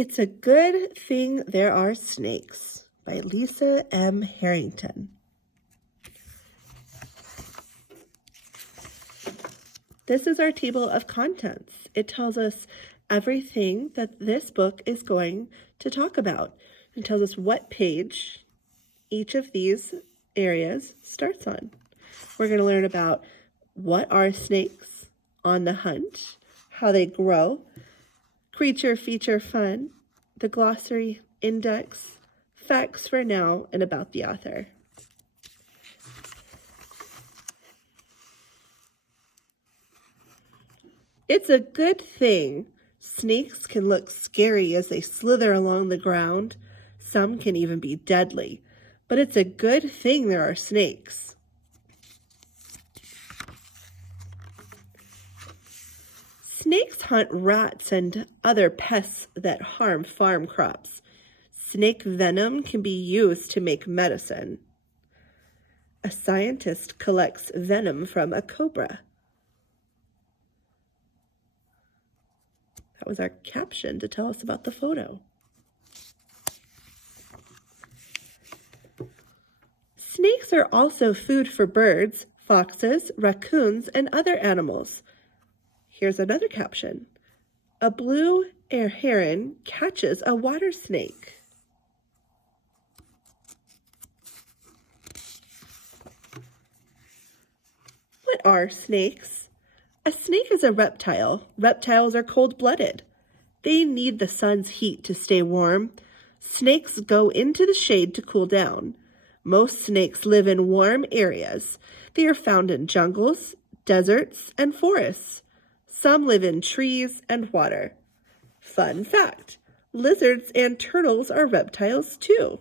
It's a Good Thing There Are Snakes by Lisa M. Herrington. This is our table of contents. It tells us everything that this book is going to talk about. It tells us what page each of these areas starts on. We're going to learn about what are snakes, on the hunt, how they grow, creature feature fun, the glossary, index, facts for now, and about the author. It's a good thing. Snakes can look scary as they slither along the ground. Some can even be deadly. But it's a good thing there are snakes. Snakes hunt rats and other pests that harm farm crops. Snake venom can be used to make medicine. A scientist collects venom from a cobra. That was our caption to tell us about the photo. Snakes are also food for birds, foxes, raccoons, and other animals. Here's another caption. A blue heron catches a water snake. What are snakes? A snake is a reptile. Reptiles are cold-blooded. They need the sun's heat to stay warm. Snakes go into the shade to cool down. Most snakes live in warm areas. They are found in jungles, deserts, and forests. Some live in trees and water. Fun fact, lizards and turtles are reptiles too.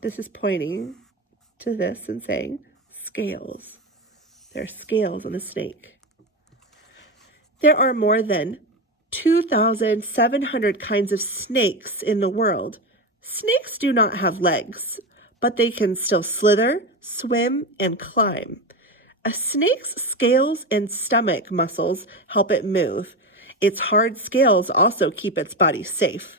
This is pointing to this and saying scales. There are scales on a snake. There are more than 2,700 kinds of snakes in the world. Snakes do not have legs, but they can still slither, swim, and climb. A snake's scales and stomach muscles help it move. Its hard scales also keep its body safe.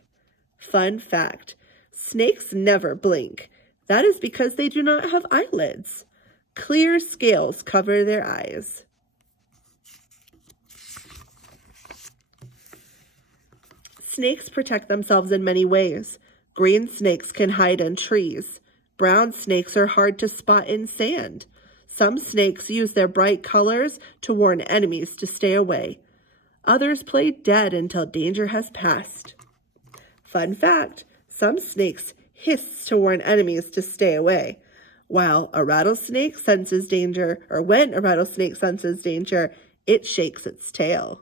Fun fact, snakes never blink. That is because they do not have eyelids. Clear scales cover their eyes. Snakes protect themselves in many ways. Green snakes can hide in trees. Brown snakes are hard to spot in sand. Some snakes use their bright colors to warn enemies to stay away. Others play dead until danger has passed. Fun fact, some snakes hiss to warn enemies to stay away. While a rattlesnake senses danger, or when a rattlesnake senses danger, it shakes its tail.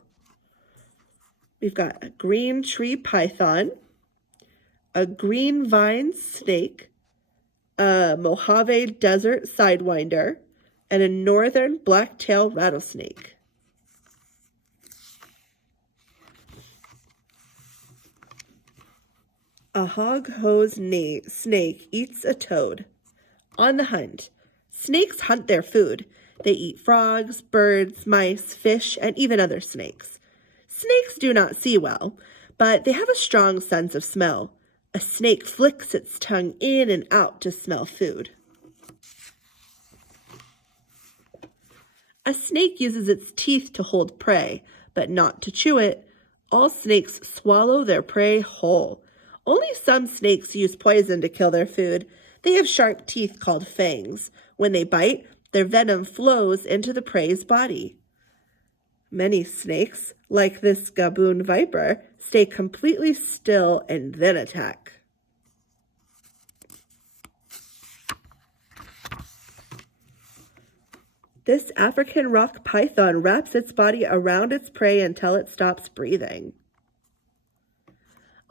We've got a green tree python, a green vine snake, a Mojave Desert sidewinder, and a northern black-tailed rattlesnake. A hog-hose snake eats a toad. On the hunt. Snakes hunt their food. They eat frogs, birds, mice, fish, and even other snakes. Snakes do not see well, but they have a strong sense of smell. A snake flicks its tongue in and out to smell food. A snake uses its teeth to hold prey, but not to chew it. All snakes swallow their prey whole. Only some snakes use poison to kill their food. They have sharp teeth called fangs. When they bite, their venom flows into the prey's body. Many snakes, like this gaboon viper, stay completely still and then attack. This African rock python wraps its body around its prey until it stops breathing.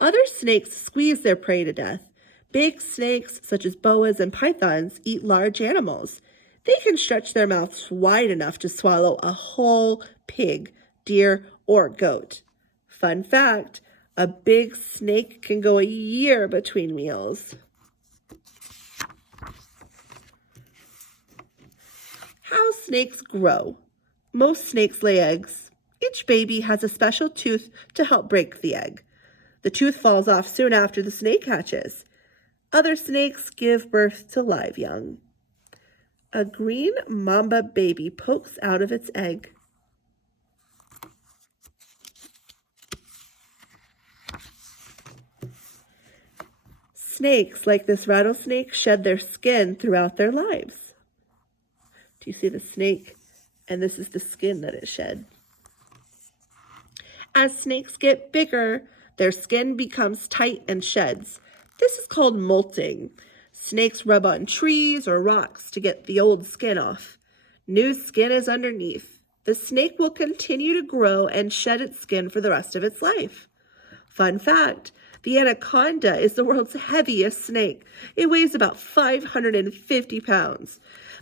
Other snakes squeeze their prey to death. Big snakes, such as boas and pythons, eat large animals. They can stretch their mouths wide enough to swallow a whole pig, deer, or goat. Fun fact, a big snake can go a year between meals. How snakes grow. Most snakes lay eggs. Each baby has a special tooth to help break the egg. The tooth falls off soon after the snake hatches. Other snakes give birth to live young. A green mamba baby pokes out of its egg. Snakes, like this rattlesnake, shed their skin throughout their lives. Do you see the snake? And this is the skin that it shed. As snakes get bigger, their skin becomes tight and sheds. This is called molting. Snakes rub on trees or rocks to get the old skin off. New skin is underneath. The snake will continue to grow and shed its skin for the rest of its life. Fun fact, the anaconda is the world's heaviest snake. It weighs about 550 pounds.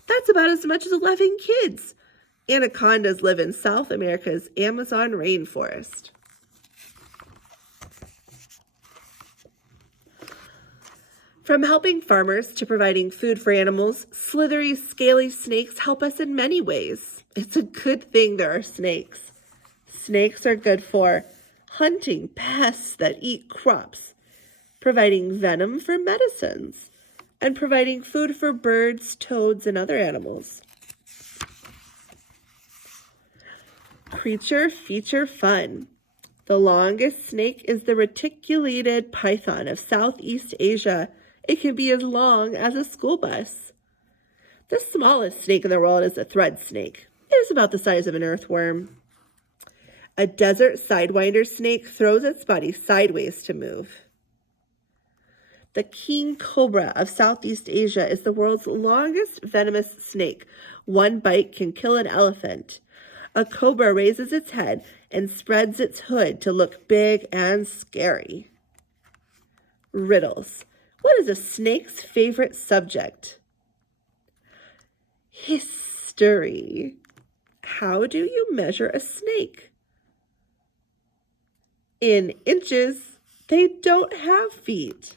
That's about as much as 11 kids. Anacondas live in South America's Amazon rainforest. From helping farmers to providing food for animals, slithery, scaly snakes help us in many ways. It's a good thing there are snakes. Snakes are good for hunting pests that eat crops, providing venom for medicines, and providing food for birds, toads, and other animals. Creature feature fun. The longest snake is the reticulated python of Southeast Asia. It can be as long as a school bus. The smallest snake in the world is a thread snake. It is about the size of an earthworm. A desert sidewinder snake throws its body sideways to move. The king cobra of Southeast Asia is the world's longest venomous snake. One bite can kill an elephant. A cobra raises its head and spreads its hood to look big and scary. Riddles. What is a snake's favorite subject? History. How do you measure a snake? In inches. They don't have feet.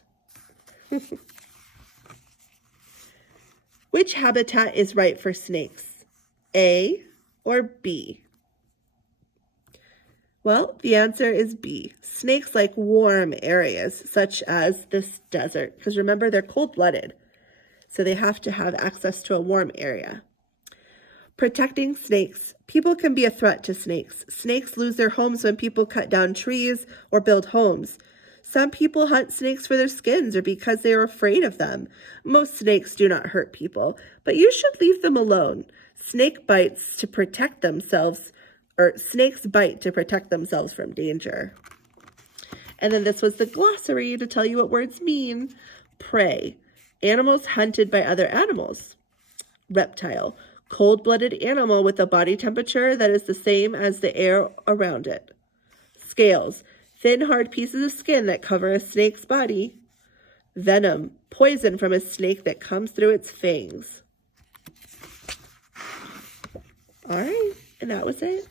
Which habitat is right for snakes? A or B? Well, the answer is B. Snakes like warm areas, such as this desert, because remember, they're cold-blooded, so they have to have access to a warm area. Protecting snakes. People can be a threat to snakes. Snakes lose their homes when people cut down trees or build homes. Some people hunt snakes for their skins or because they are afraid of them. Most snakes do not hurt people, but you should leave them alone. Snakes bite to protect themselves from danger. And then this was the glossary to tell you what words mean. Prey. Animals hunted by other animals. Reptile. Cold-blooded animal with a body temperature that is the same as the air around it. Scales. Thin, hard pieces of skin that cover a snake's body. Venom. Poison from a snake that comes through its fangs. All right, and that was it.